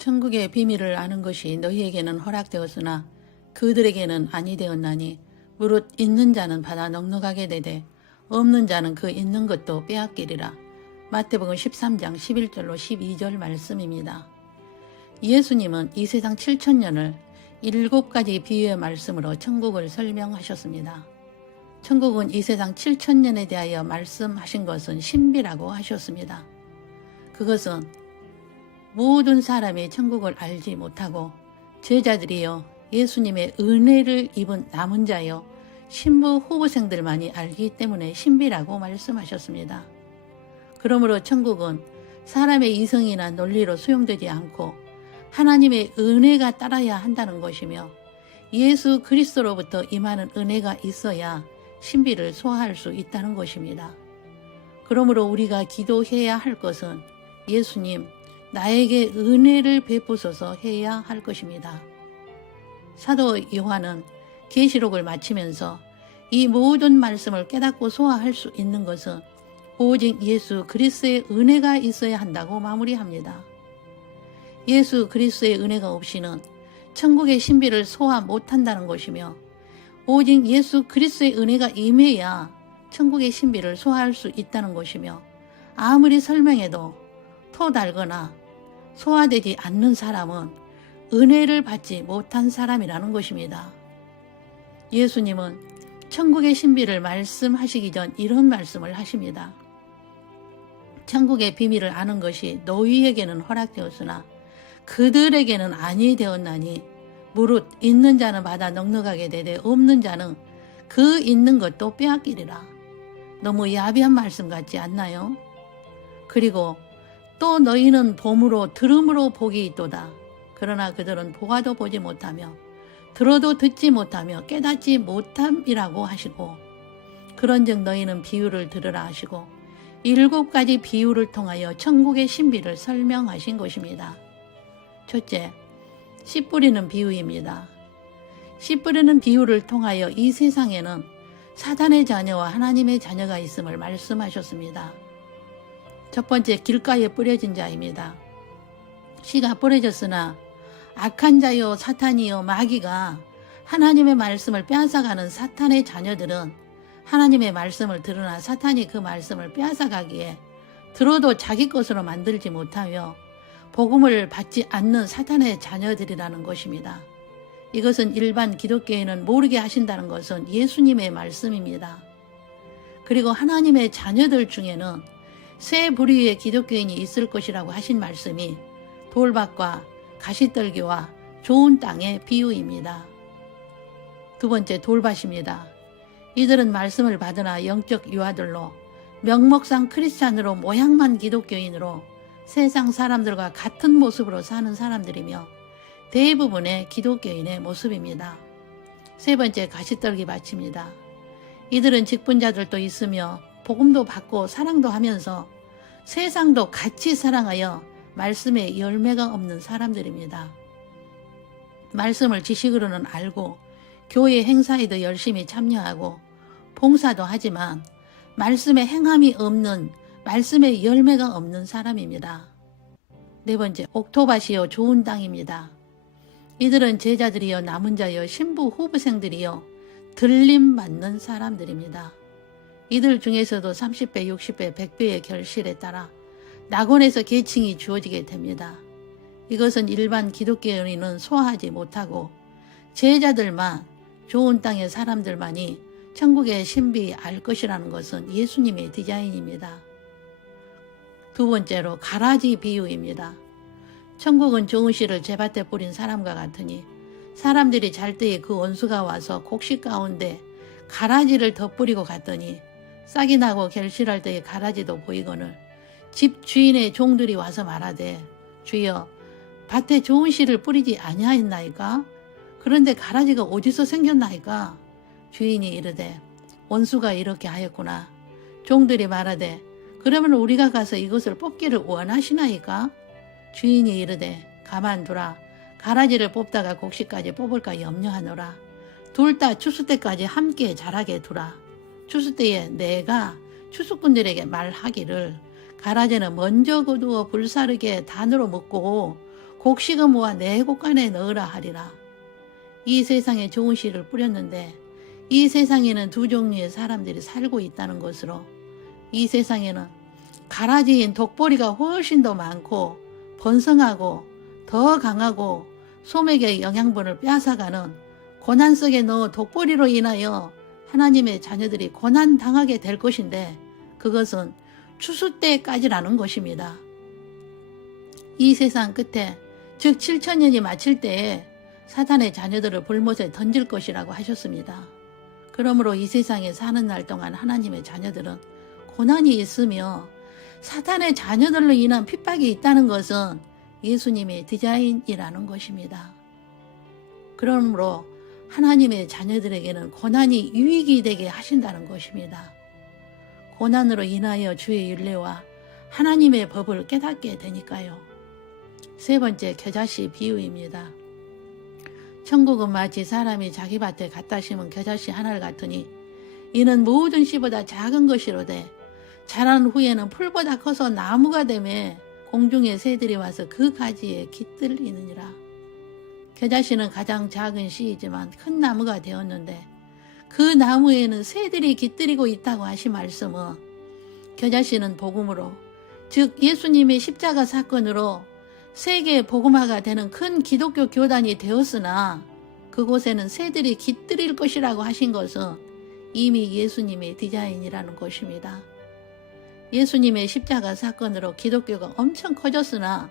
천국의 비밀을 아는 것이 너희에게는 허락되었으나 그들에게는 아니 되었나니 무릇 있는 자는 받아 넉넉하게 되되 없는 자는 그 있는 것도 빼앗기리라. 마태복음 13장 11절로 12절 말씀입니다. 예수님은 이 세상 7천년을 7가지 비유의 말씀으로 천국을 설명하셨습니다. 천국은 이 세상 7천년에 대하여 말씀하신 것은 신비라고 하셨습니다. 그것은 모든 사람이 천국을 알지 못하고 제자들이여 예수님의 은혜를 입은 남은 자여 신부 후보생들만이 알기 때문에 신비라고 말씀하셨습니다. 그러므로 천국은 사람의 이성이나 논리로 수용되지 않고 하나님의 은혜가 따라야 한다는 것이며 예수 그리스도로부터 임하는 은혜가 있어야 신비를 소화할 수 있다는 것입니다. 그러므로 우리가 기도해야 할 것은 예수님, 나에게 은혜를 베푸소서 해야 할 것입니다. 사도 요한은 계시록을 마치면서 이 모든 말씀을 깨닫고 소화할 수 있는 것은 오직 예수 그리스도의 은혜가 있어야 한다고 마무리합니다. 예수 그리스도의 은혜가 없이는 천국의 신비를 소화 못한다는 것이며 오직 예수 그리스도의 은혜가 임해야 천국의 신비를 소화할 수 있다는 것이며 아무리 설명해도 토달거나 소화되지 않는 사람은 은혜를 받지 못한 사람이라는 것입니다. 예수님은 천국의 신비를 말씀하시기 전 이런 말씀을 하십니다. 천국의 비밀을 아는 것이 너희에게는 허락되었으나 그들에게는 아니 되었나니 무릇 있는 자는 받아 넉넉하게 되되 없는 자는 그 있는 것도 빼앗기리라. 너무 야비한 말씀 같지 않나요? 그리고 또 너희는 봄으로 들음으로 복이 있도다. 그러나 그들은 보아도 보지 못하며 들어도 듣지 못하며 깨닫지 못함이라고 하시고 그런즉 너희는 비유를 들으라 하시고 7가지 비유를 통하여 천국의 신비를 설명하신 것입니다. 첫째, 씨 뿌리는 비유입니다. 씨 뿌리는 비유를 통하여 이 세상에는 사단의 자녀와 하나님의 자녀가 있음을 말씀하셨습니다. 첫 번째, 길가에 뿌려진 자입니다. 씨가 뿌려졌으나 악한 자요 사탄이요 마귀가 하나님의 말씀을 빼앗아가는 사탄의 자녀들은 하나님의 말씀을 들으나 사탄이 그 말씀을 빼앗아가기에 들어도 자기 것으로 만들지 못하며 복음을 받지 않는 사탄의 자녀들이라는 것입니다. 이것은 일반 기독교인은 모르게 하신다는 것은 예수님의 말씀입니다. 그리고 하나님의 자녀들 중에는 새 부류의 기독교인이 있을 것이라고 하신 말씀이 돌밭과 가시떨기와 좋은 땅의 비유입니다. 두 번째, 돌밭입니다. 이들은 말씀을 받으나 영적 유아들로 명목상 크리스찬으로 모양만 기독교인으로 세상 사람들과 같은 모습으로 사는 사람들이며 대부분의 기독교인의 모습입니다. 세 번째, 가시떨기 밭입니다. 이들은 직분자들도 있으며 복음도 받고 사랑도 하면서 세상도 같이 사랑하여 말씀에 열매가 없는 사람들입니다. 말씀을 지식으로는 알고 교회 행사에도 열심히 참여하고 봉사도 하지만 말씀에 행함이 없는 말씀에 열매가 없는 사람입니다. 네 번째, 옥토밭이요 좋은 땅입니다. 이들은 제자들이여 남은 자여 신부 후보생들이여 들림 받는 사람들입니다. 이들 중에서도 30배, 60배, 100배의 결실에 따라 낙원에서 계층이 주어지게 됩니다. 이것은 일반 기독교인은 소화하지 못하고 제자들만 좋은 땅의 사람들만이 천국의 신비 알 것이라는 것은 예수님의 디자인입니다. 두 번째로 가라지 비유입니다. 천국은 좋은 씨를 제밭에 뿌린 사람과 같으니 사람들이 잘 때에 그 원수가 와서 곡식 가운데 가라지를 더 뿌리고 갔더니 싹이 나고 결실할 때에 가라지도 보이거늘 집 주인의 종들이 와서 말하되 주여 밭에 좋은 씨를 뿌리지 아니하였나이까? 그런데 가라지가 어디서 생겼나이까? 주인이 이르되 원수가 이렇게 하였구나. 종들이 말하되 그러면 우리가 가서 이것을 뽑기를 원하시나이까? 주인이 이르되 가만두라. 가라지를 뽑다가 곡식까지 뽑을까 염려하노라. 둘 다 추수 때까지 함께 자라게 두라. 추수 때에 내가 추수꾼들에게 말하기를 가라지는 먼저 거두어 불사르게 단으로 묶고 곡식을 모아 내 곳간에 넣으라 하리라. 이 세상에 좋은 씨를 뿌렸는데 이 세상에는 두 종류의 사람들이 살고 있다는 것으로 이 세상에는 가라지인 독보리가 훨씬 더 많고 번성하고 더 강하고 소맥의 영양분을 빼앗아가는 고난 속에 넣어 독보리로 인하여 하나님의 자녀들이 고난당하게 될 것인데 그것은 추수 때까지라는 것입니다. 이 세상 끝에 즉 7천년이 마칠 때에 사탄의 자녀들을 불못에 던질 것이라고 하셨습니다. 그러므로 이 세상에 사는 날 동안 하나님의 자녀들은 고난이 있으며 사탄의 자녀들로 인한 핍박이 있다는 것은 예수님의 디자인이라는 것입니다. 그러므로 하나님의 자녀들에게는 고난이 유익이 되게 하신다는 것입니다. 고난으로 인하여 주의 윤례와 하나님의 법을 깨닫게 되니까요. 세 번째, 겨자씨 비유입니다. 천국은 마치 사람이 자기 밭에 갖다 심은 겨자씨 하나를 같으니 이는 모든 씨보다 작은 것이로되 자란 후에는 풀보다 커서 나무가 되매 공중의 새들이 와서 그 가지에 깃들이느니라. 겨자씨는 가장 작은 씨이지만 큰 나무가 되었는데 그 나무에는 새들이 깃들이고 있다고 하신 말씀은 겨자씨는 복음으로 즉 예수님의 십자가 사건으로 세계 복음화가 되는 큰 기독교 교단이 되었으나 그곳에는 새들이 깃들일 것이라고 하신 것은 이미 예수님의 디자인이라는 것입니다. 예수님의 십자가 사건으로 기독교가 엄청 커졌으나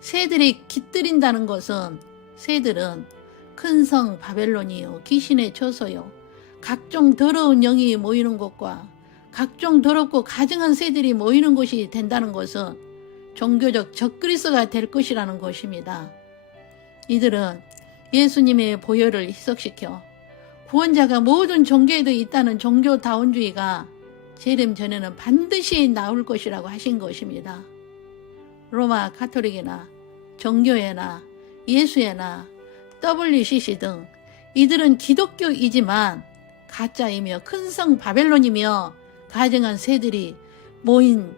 새들이 깃들인다는 것은 새들은 큰 성 바벨론이요 귀신의 처소요 각종 더러운 영이 모이는 곳과 각종 더럽고 가증한 새들이 모이는 곳이 된다는 것은 종교적 적그리스도가 될 것이라는 것입니다. 이들은 예수님의 보혈을 희석시켜 구원자가 모든 종교에도 있다는 종교다운주의가 재림 전에는 반드시 나올 것이라고 하신 것입니다. 로마 가톨릭이나 종교회나 예수회나 WCC 등 이들은 기독교이지만 가짜이며 큰 성 바벨론이며 가증한 새들이 모인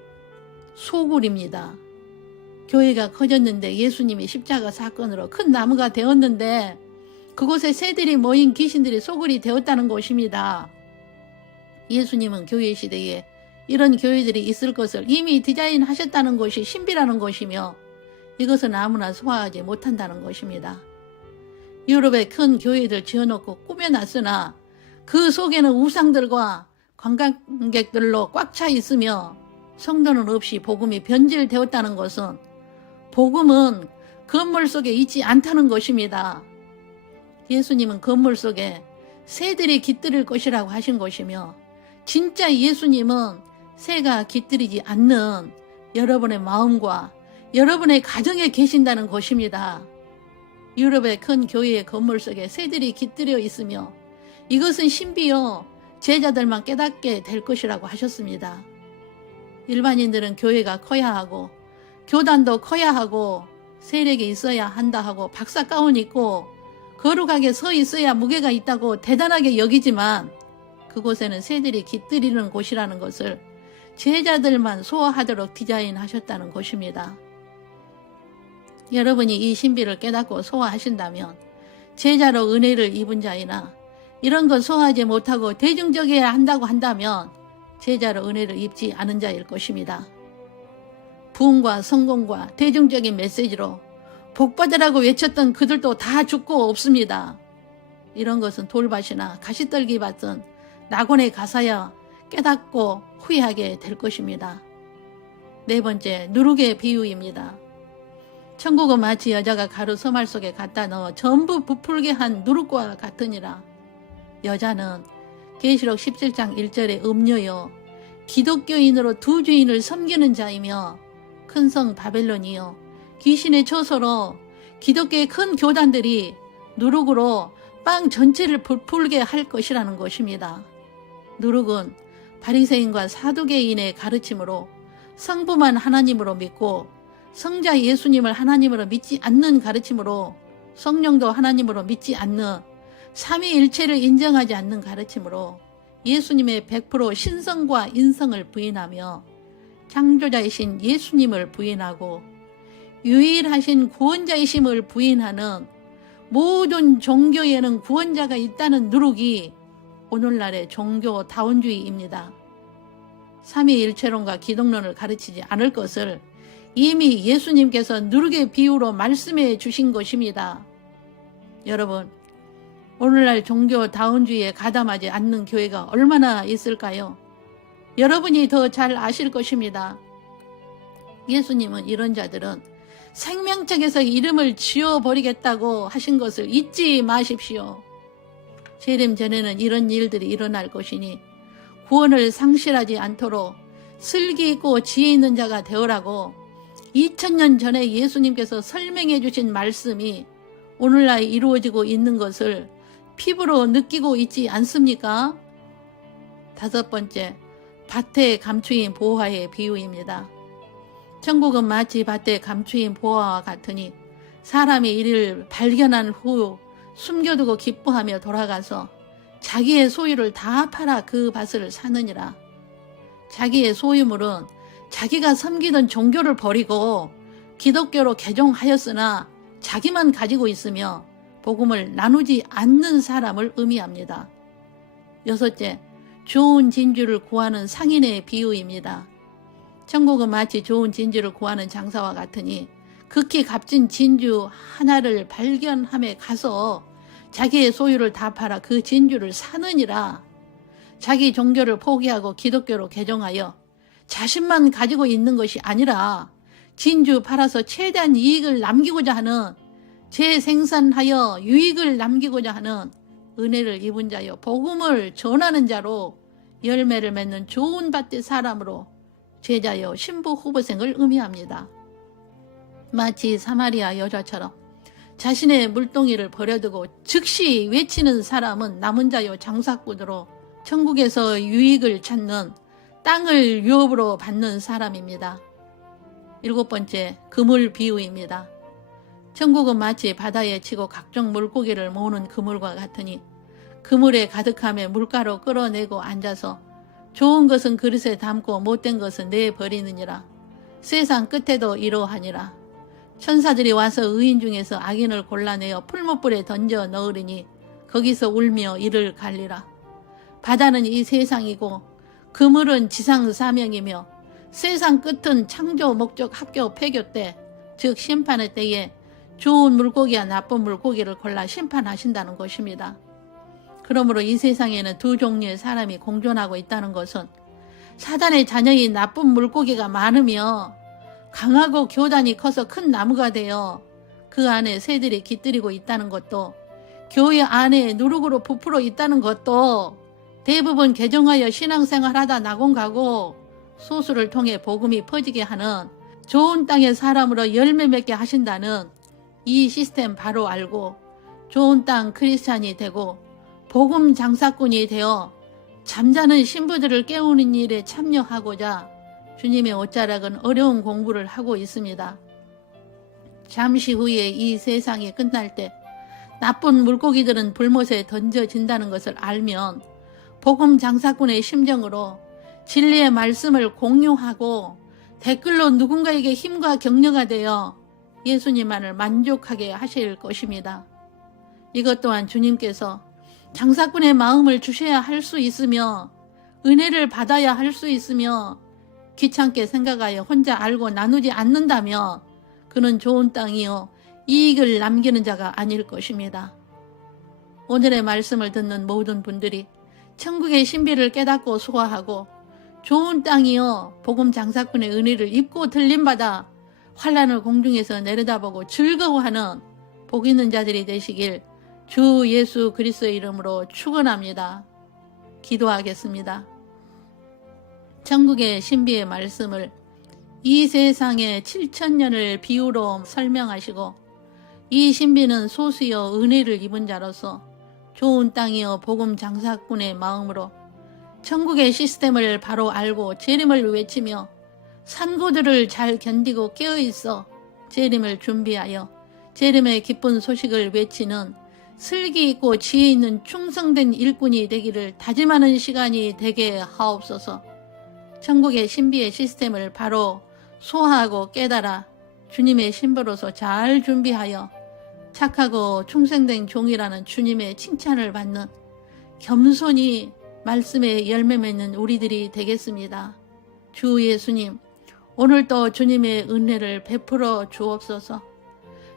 소굴입니다. 교회가 커졌는데 예수님이 십자가 사건으로 큰 나무가 되었는데 그곳에 새들이 모인 귀신들이 소굴이 되었다는 것입니다. 예수님은 교회 시대에 이런 교회들이 있을 것을 이미 디자인하셨다는 것이 신비라는 것이며 이것은 아무나 소화하지 못한다는 것입니다. 유럽의 큰 교회들 지어놓고 꾸며놨으나 그 속에는 우상들과 관광객들로 꽉 차 있으며 성도는 없이 복음이 변질되었다는 것은 복음은 건물 속에 있지 않다는 것입니다. 예수님은 건물 속에 새들이 깃들일 것이라고 하신 것이며 진짜 예수님은 새가 깃들이지 않는 여러분의 마음과 여러분의 가정에 계신다는 것입니다. 유럽의 큰 교회의 건물 속에 새들이 깃들여 있으며 이것은 신비요 제자들만 깨닫게 될 것이라고 하셨습니다. 일반인들은 교회가 커야 하고 교단도 커야 하고 세력이 있어야 한다 하고 박사 가운 입고 거룩하게 서 있어야 무게가 있다고 대단하게 여기지만 그곳에는 새들이 깃들이는 곳이라는 것을 제자들만 소화하도록 디자인하셨다는 것입니다. 여러분이 이 신비를 깨닫고 소화하신다면 제자로 은혜를 입은 자이나 이런 것 소화하지 못하고 대중적이어야 한다고 한다면 제자로 은혜를 입지 않은 자일 것입니다. 부흥과 성공과 대중적인 메시지로 복받으라고 외쳤던 그들도 다 죽고 없습니다. 이런 것은 돌밭이나 가시떨기 밭은 낙원에 가서야 깨닫고 후회하게 될 것입니다. 네 번째, 누룩의 비유입니다. 천국은 마치 여자가 가루 서말 속에 갖다 넣어 전부 부풀게 한 누룩과 같으니라. 여자는 계시록 17장 1절의 음녀요 기독교인으로 두 주인을 섬기는 자이며 큰 성 바벨론이요 귀신의 처소로 기독교의 큰 교단들이 누룩으로 빵 전체를 부풀게 할 것이라는 것입니다. 누룩은 바리새인과 사두개인의 가르침으로 성부만 하나님으로 믿고 성자 예수님을 하나님으로 믿지 않는 가르침으로 성령도 하나님으로 믿지 않는 삼위일체를 인정하지 않는 가르침으로 예수님의 100% 신성과 인성을 부인하며 창조자이신 예수님을 부인하고 유일하신 구원자이심을 부인하는 모든 종교에는 구원자가 있다는 누룩이 오늘날의 종교다운주의입니다. 삼위일체론과 기독론을 가르치지 않을 것을 이미 예수님께서 누룩의 비유로 말씀해 주신 것입니다. 여러분, 오늘날 종교다운주의에 가담하지 않는 교회가 얼마나 있을까요? 여러분이 더 잘 아실 것입니다. 예수님은 이런 자들은 생명책에서 이름을 지워버리겠다고 하신 것을 잊지 마십시오. 재림 전에는 이런 일들이 일어날 것이니 구원을 상실하지 않도록 슬기 있고 지혜 있는 자가 되어라고 2000년 전에 예수님께서 설명해 주신 말씀이 오늘날 이루어지고 있는 것을 피부로 느끼고 있지 않습니까? 다섯 번째, 밭에 감추인 보화의 비유입니다. 천국은 마치 밭에 감추인 보화와 같으니 사람이 이를 발견한 후 숨겨두고 기뻐하며 돌아가서 자기의 소유를 다 팔아 그 밭을 사느니라. 자기의 소유물은 자기가 섬기던 종교를 버리고 기독교로 개종하였으나 자기만 가지고 있으며 복음을 나누지 않는 사람을 의미합니다. 여섯째, 좋은 진주를 구하는 상인의 비유입니다. 천국은 마치 좋은 진주를 구하는 장사와 같으니 극히 값진 진주 하나를 발견함에 가서 자기의 소유를 다 팔아 그 진주를 사느니라. 자기 종교를 포기하고 기독교로 개종하여 자신만 가지고 있는 것이 아니라 진주 팔아서 최대한 이익을 남기고자 하는, 재생산하여 유익을 남기고자 하는 은혜를 입은 자여 복음을 전하는 자로 열매를 맺는 좋은 밭의 사람으로 제자여 신부 후보생을 의미합니다. 마치 사마리아 여자처럼 자신의 물동이를 버려두고 즉시 외치는 사람은 남은 자여 장사꾼으로 천국에서 유익을 찾는, 땅을 유업으로 받는 사람입니다. 일곱 번째, 그물 비유입니다. 천국은 마치 바다에 치고 각종 물고기를 모으는 그물과 같으니 그물에 가득함에 물가로 끌어내고 앉아서 좋은 것은 그릇에 담고 못된 것은 내버리느니라. 세상 끝에도 이러하니라. 천사들이 와서 의인 중에서 악인을 골라내어 풀무불에 던져 넣으리니 거기서 울며 이를 갈리라. 바다는 이 세상이고 그물은 지상 사명이며 세상 끝은 창조 목적 합교 폐교 때, 즉 심판의 때에 좋은 물고기와 나쁜 물고기를 골라 심판하신다는 것입니다. 그러므로 이 세상에는 두 종류의 사람이 공존하고 있다는 것은 사단의 자녀인 나쁜 물고기가 많으며 강하고 교단이 커서 큰 나무가 되어 그 안에 새들이 깃들이고 있다는 것도, 교회 안에 누룩으로 부풀어 있다는 것도, 대부분 개종하여 신앙생활하다 낙원 가고 소수를 통해 복음이 퍼지게 하는 좋은 땅의 사람으로 열매 맺게 하신다는 이 시스템 바로 알고 좋은 땅 크리스찬이 되고 복음 장사꾼이 되어 잠자는 신부들을 깨우는 일에 참여하고자 주님의 옷자락은 어려운 공부를 하고 있습니다. 잠시 후에 이 세상이 끝날 때 나쁜 물고기들은 불못에 던져진다는 것을 알면 복음 장사꾼의 심정으로 진리의 말씀을 공유하고 댓글로 누군가에게 힘과 격려가 되어 예수님만을 만족하게 하실 것입니다. 이것 또한 주님께서 장사꾼의 마음을 주셔야 할 수 있으며 은혜를 받아야 할 수 있으며 귀찮게 생각하여 혼자 알고 나누지 않는다면 그는 좋은 땅이요 이익을 남기는 자가 아닐 것입니다. 오늘의 말씀을 듣는 모든 분들이 천국의 신비를 깨닫고 소화하고 좋은 땅이요 복음 장사꾼의 은혜를 입고 들림받아 환난을 공중에서 내려다보고 즐거워하는 복 있는 자들이 되시길 주 예수 그리스도의 이름으로 축원합니다. 기도하겠습니다. 천국의 신비의 말씀을 이 세상의 7000년을 비유로 설명하시고 이 신비는 소수여 은혜를 입은 자로서 좋은 땅이여 복음 장사꾼의 마음으로 천국의 시스템을 바로 알고 재림을 외치며 산고들을 잘 견디고 깨어있어 재림을 준비하여 재림의 기쁜 소식을 외치는 슬기 있고 지혜 있는 충성된 일꾼이 되기를 다짐하는 시간이 되게 하옵소서. 천국의 신비의 시스템을 바로 소화하고 깨달아 주님의 신부로서 잘 준비하여 착하고 충성된 종이라는 주님의 칭찬을 받는 겸손히 말씀에 열매 맺는 우리들이 되겠습니다. 주 예수님, 오늘도 주님의 은혜를 베풀어 주옵소서.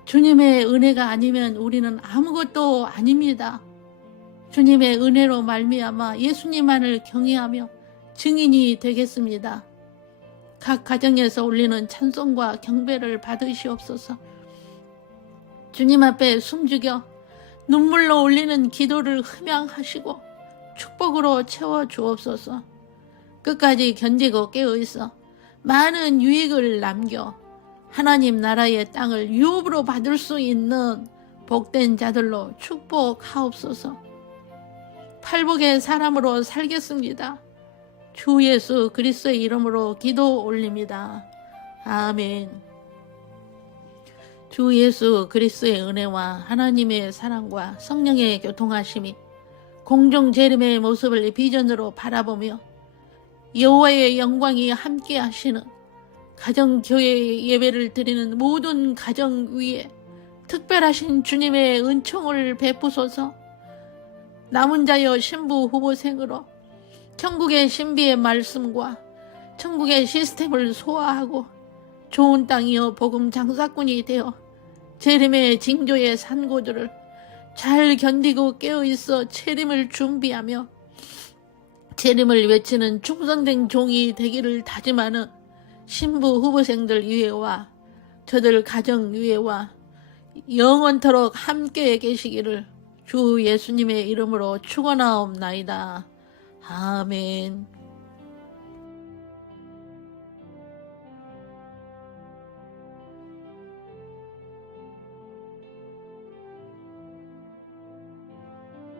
주님의 은혜가 아니면 우리는 아무것도 아닙니다. 주님의 은혜로 말미암아 예수님만을 경외하며 증인이 되겠습니다. 각 가정에서 울리는 찬송과 경배를 받으시옵소서. 주님 앞에 숨죽여 눈물로 올리는 기도를 흠양하시고 축복으로 채워주옵소서. 끝까지 견디고 깨어있어 많은 유익을 남겨 하나님 나라의 땅을 유업으로 받을 수 있는 복된 자들로 축복하옵소서. 팔복의 사람으로 살겠습니다. 주 예수 그리스도의 이름으로 기도 올립니다. 아멘. 주 예수 그리스도의 은혜와 하나님의 사랑과 성령의 교통하심이 공중 재림의 모습을 비전으로 바라보며 여호와의 영광이 함께 하시는 가정교회 예배를 드리는 모든 가정 위에 특별하신 주님의 은총을 베푸소서. 남은 자여 신부 후보생으로 천국의 신비의 말씀과 천국의 시스템을 소화하고 좋은 땅이여 복음 장사꾼이 되어 재림의 징조의 산고들을 잘 견디고 깨어있어 재림을 준비하며 재림을 외치는 충성된 종이 되기를 다짐하는 신부 후보생들 위에와 저들 가정 위에와 영원토록 함께 계시기를 주 예수님의 이름으로 축원하옵나이다. 아멘.